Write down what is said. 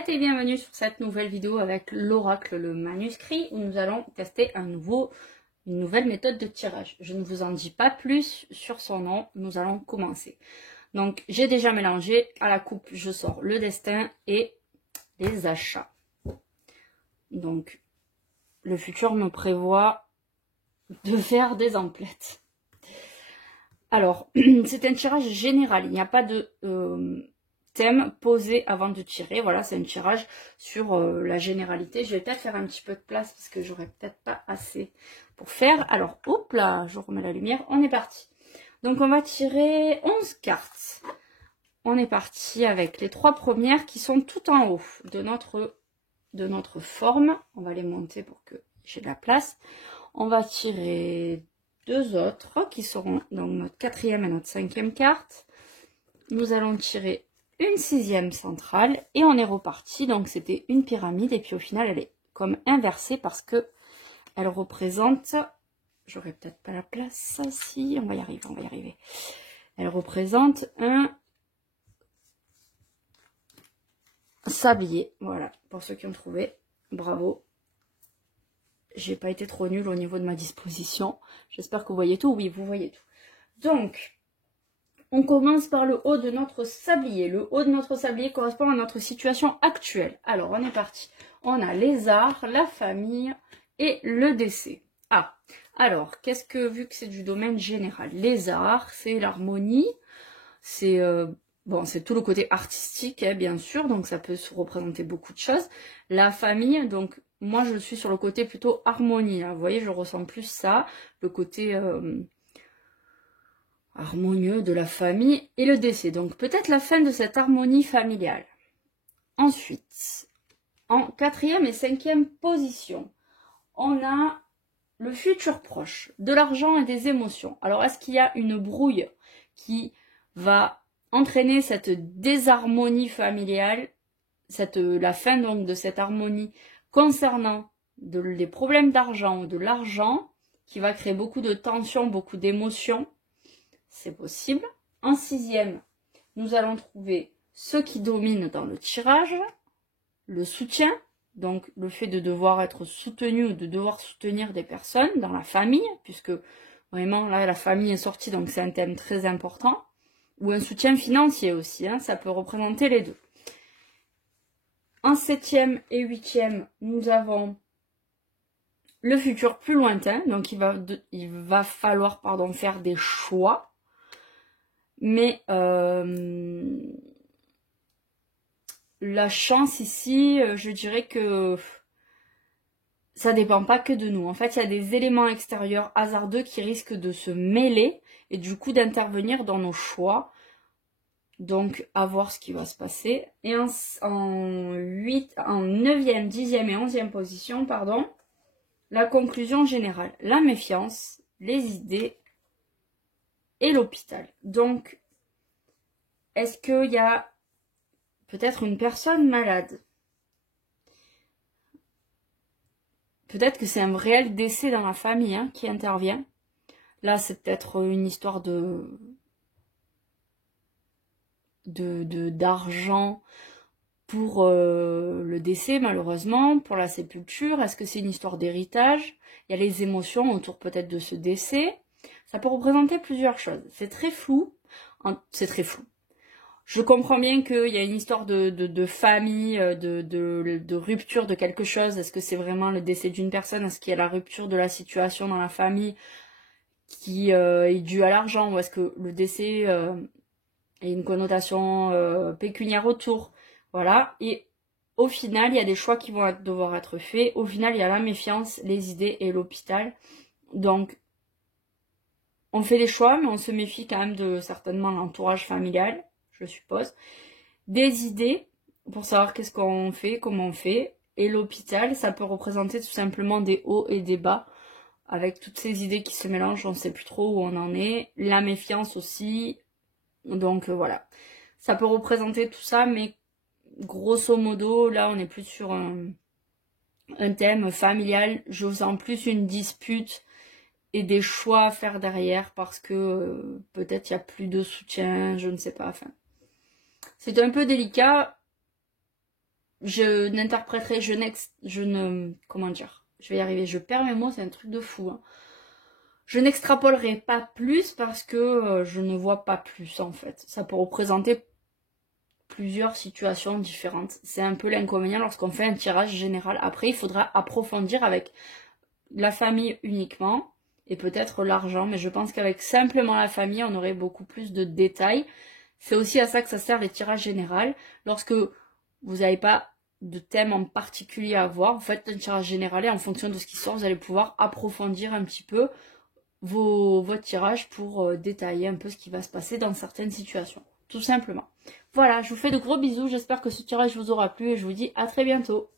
Internet et bienvenue sur cette nouvelle vidéo avec l'oracle, le manuscrit, où nous allons tester une nouvelle méthode de tirage. Je ne vous en dis pas plus sur son nom, nous allons commencer. Donc j'ai déjà mélangé, à la coupe je sors le destin et les achats. Donc le futur me prévoit de faire des emplettes. Alors c'est un tirage général, il n'y a pas de thème posé avant de tirer. Voilà, c'est un tirage sur la généralité. Je vais peut-être faire un petit peu de place parce que j'aurais peut-être pas assez pour faire. Alors hop là, je remets la lumière, on est parti. Donc on va tirer 11 cartes. On est parti avec les 3 premières qui sont tout en haut de notre forme. On va les monter pour que j'ai de la place. On va tirer 2 autres qui seront donc notre 4e et notre 5e carte. Nous allons tirer une 6e centrale et on est reparti. Donc c'était une pyramide et puis au final elle est comme inversée parce que elle représente, j'aurais peut-être pas la place, si on va y arriver, on va y arriver. Elle représente un sablier, voilà, pour ceux qui ont trouvé, bravo. J'ai pas été trop nulle au niveau de ma disposition. J'espère que vous voyez tout. Oui, vous voyez tout. Donc, on commence par le haut de notre sablier. Le haut de notre sablier correspond à notre situation actuelle. Alors, on est parti. On a les arts, la famille et le décès. Ah, alors, qu'est-ce que, vu que c'est du domaine général, les arts, c'est l'harmonie, c'est bon, c'est tout le côté artistique, hein, bien sûr, donc ça peut se représenter beaucoup de choses. La famille, donc, moi, je suis sur le côté plutôt harmonie, là. Vous voyez, je ressens plus ça, le côté harmonieux de la famille et le décès. Donc, peut-être la fin de cette harmonie familiale. Ensuite, en 4e et 5e position, on a le futur proche, de l'argent et des émotions. Alors, est-ce qu'il y a une brouille qui va entraîner cette désharmonie familiale, la fin donc de cette harmonie concernant les problèmes d'argent ou de l'argent, qui va créer beaucoup de tensions, beaucoup d'émotions? C'est possible. En 6e, nous allons trouver ce qui domine dans le tirage, le soutien, donc le fait de devoir être soutenu ou de devoir soutenir des personnes dans la famille, puisque vraiment là la famille est sortie, donc c'est un thème très important, ou un soutien financier aussi, hein, ça peut représenter les deux. En 7e et 8e, nous avons le futur plus lointain, donc il va falloir faire des choix, mais la chance ici, je dirais que ça dépend pas que de nous. En fait, il y a des éléments extérieurs hasardeux qui risquent de se mêler et du coup d'intervenir dans nos choix. Donc, à voir ce qui va se passer. Et en 9e, 10e et 11e position, pardon, la conclusion générale. La méfiance, les idées et l'hôpital. Donc, est-ce qu'il y a peut-être une personne malade? Peut-être que c'est un réel décès dans la famille, hein, qui intervient. Là, c'est peut-être une histoire d'argent pour le décès, malheureusement, pour la sépulture. Est-ce que c'est une histoire d'héritage? Il y a les émotions autour peut-être de ce décès. Ça peut représenter plusieurs choses. C'est très flou. C'est très flou. Je comprends bien qu'il y a une histoire de famille, de rupture de quelque chose. Est-ce que c'est vraiment le décès d'une personne? Est-ce qu'il y a la rupture de la situation dans la famille qui est due à l'argent? Ou est-ce que le décès a une connotation pécuniaire autour? Voilà. Et au final, il y a des choix qui vont devoir être faits. Au final, il y a la méfiance, les idées et l'hôpital. Donc, on fait des choix, mais on se méfie quand même de certainement l'entourage familial, je suppose. Des idées pour savoir qu'est-ce qu'on fait, comment on fait. Et l'hôpital, ça peut représenter tout simplement des hauts et des bas. Avec toutes ces idées qui se mélangent, on ne sait plus trop où on en est. La méfiance aussi. Donc voilà. Ça peut représenter tout ça, mais grosso modo, là on est plus sur un thème familial. Je sens plus une dispute et des choix à faire derrière parce que peut-être il n'y a plus de soutien, je ne sais pas. Enfin, c'est un peu délicat. je n'interpréterai, comment dire, je vais y arriver, je perds mes mots, c'est un truc de fou, hein. Je n'extrapolerai pas plus parce que je ne vois pas plus en fait. Ça peut représenter plusieurs situations différentes. C'est un peu l'inconvénient lorsqu'on fait un tirage général. Après, il faudra approfondir avec la famille uniquement et peut-être l'argent. Mais je pense qu'avec simplement la famille, on aurait beaucoup plus de détails. C'est aussi à ça que ça sert les tirages généraux. Lorsque vous n'avez pas de thème en particulier à voir, vous faites un tirage général et en fonction de ce qui sort, vous allez pouvoir approfondir un petit peu votre tirage pour détailler un peu ce qui va se passer dans certaines situations, tout simplement. Voilà, je vous fais de gros bisous, j'espère que ce tirage vous aura plu et je vous dis à très bientôt.